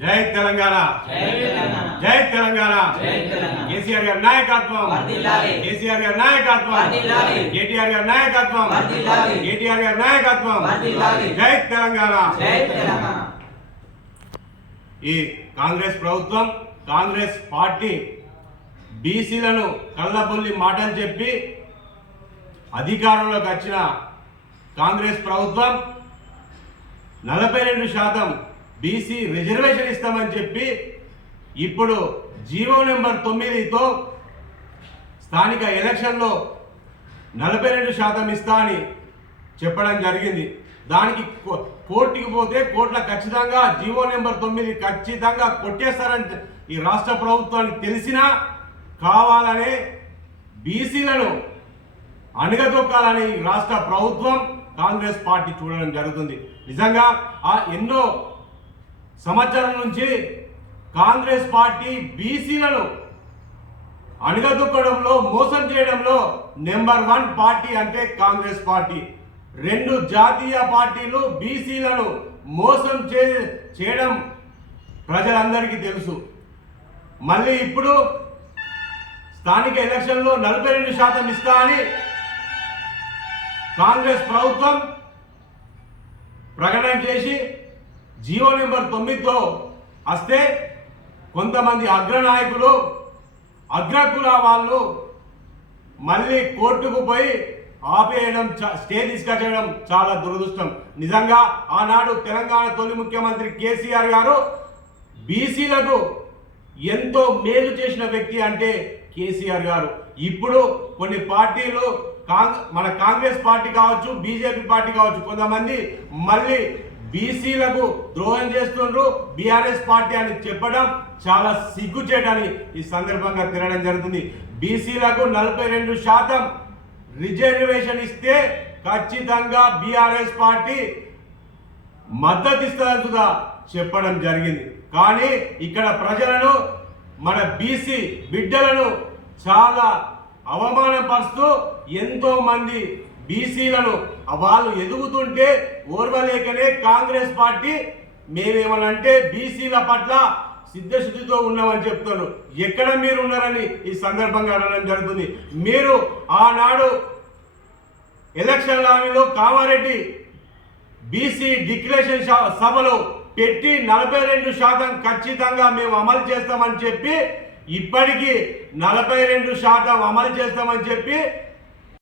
జై తెలంగాణ. జై తెలంగాణ. కేసీఆర్ గారి నాయకత్వం. కేసీఆర్ గారి నాయకత్వం. కేటీఆర్ గారి నాయకత్వం. కేటీఆర్ గారి నాయకత్వం. జై తెలంగాణ. ఈ కాంగ్రెస్ ప్రభుత్వం కాంగ్రెస్ పార్టీ బీసీలను కళ్ళబొల్లి మాటలు చెప్పి అధికారంలోకి వచ్చిన కాంగ్రెస్ ప్రభుత్వం నలభై రెండు శాతం బీసీ రిజర్వేషన్ ఇస్తామని చెప్పి ఇప్పుడు జీవో నెంబర్ తొమ్మిదితో స్థానిక ఎలక్షన్లో నలభై రెండు శాతం ఇస్తా అని చెప్పడం జరిగింది. దానికి కోర్టుకి పోతే కోర్టులో ఖచ్చితంగా జీవో నెంబర్ తొమ్మిది ఖచ్చితంగా కొట్టేస్తారని ఈ రాష్ట్ర ప్రభుత్వానికి తెలిసినా కావాలనే బీసీలను అణగదొక్కాలని ఈ రాష్ట్ర ప్రభుత్వం కాంగ్రెస్ పార్టీ చూడడం జరుగుతుంది. నిజంగా ఆ ఎన్నో సంవత్సరం నుంచి కాంగ్రెస్ పార్టీ బీసీలను అణగదొక్కడంలో మోసం చేయడంలో నెంబర్ వన్ పార్టీ అంటే కాంగ్రెస్ పార్టీ. రెండు జాతీయ పార్టీలు బీసీలను మోసం చే చేయడం ప్రజలందరికీ తెలుసు. మళ్ళీ ఇప్పుడు స్థానిక ఎలక్షన్లో నలభై రెండు శాతం ఇస్తా అని కాంగ్రెస్ ప్రభుత్వం ప్రకటన చేసి జియో నెంబర్ తొమ్మిదితో వస్తే కొంతమంది అగ్రనాయకులు అగ్రకుల వాళ్ళు మళ్ళీ కోర్టుకు పోయి ఆపేయడం చ- స్టే చేయడం చాలా దురదృష్టం. నిజంగా ఆనాడు తెలంగాణ తొలి ముఖ్యమంత్రి కేసీఆర్ గారు బీసీలకు ఎంతో మేలు చేసిన వ్యక్తి అంటే కేసీఆర్ గారు. ఇప్పుడు కొన్ని పార్టీలు కాంగ్ మన కాంగ్రెస్ పార్టీ కావచ్చు బీజేపీ పార్టీ కావచ్చు కొంతమంది మళ్ళీ బీసీలకు ద్రోహం చేస్తుండ్రు. బీఆర్ఎస్ పార్టీ అని చెప్పడం చాలా సిగ్గుచేటని ఈ సందర్భంగా తినడం జరుగుతుంది. బీసీలకు నలభై రెండు శాతం రిజర్వేషన్ ఇస్తే ఖచ్చితంగా బీఆర్ఎస్ పార్టీ మద్దతు ఇస్తుందా చెప్పడం జరిగింది. కానీ ఇక్కడ ప్రజలను మన బీసీ బిడ్డలను చాలా అవమానపరుస్తూ ఎంతో మంది బీసీలను వాళ్ళు ఎదుగుతుంటే ఓర్వలేకనే కాంగ్రెస్ పార్టీ మేమేమనంటే బీసీల పట్ల సిద్ధశుద్ధితో ఉన్నామని చెప్తాను. ఎక్కడ మీరు ఉన్నారని ఈ సందర్భంగా అనడం జరుగుతుంది. మీరు ఆనాడు ఎలక్షన్ హామీలో కామారెడ్డి బీసీ డిక్లరేషన్ స- సభలో పెట్టి నలభై రెండు శాతం ఖచ్చితంగా మేము అమలు చేస్తామని చెప్పి ఇప్పటికీ నలభై రెండు శాతం అమలు చేస్తామని చెప్పి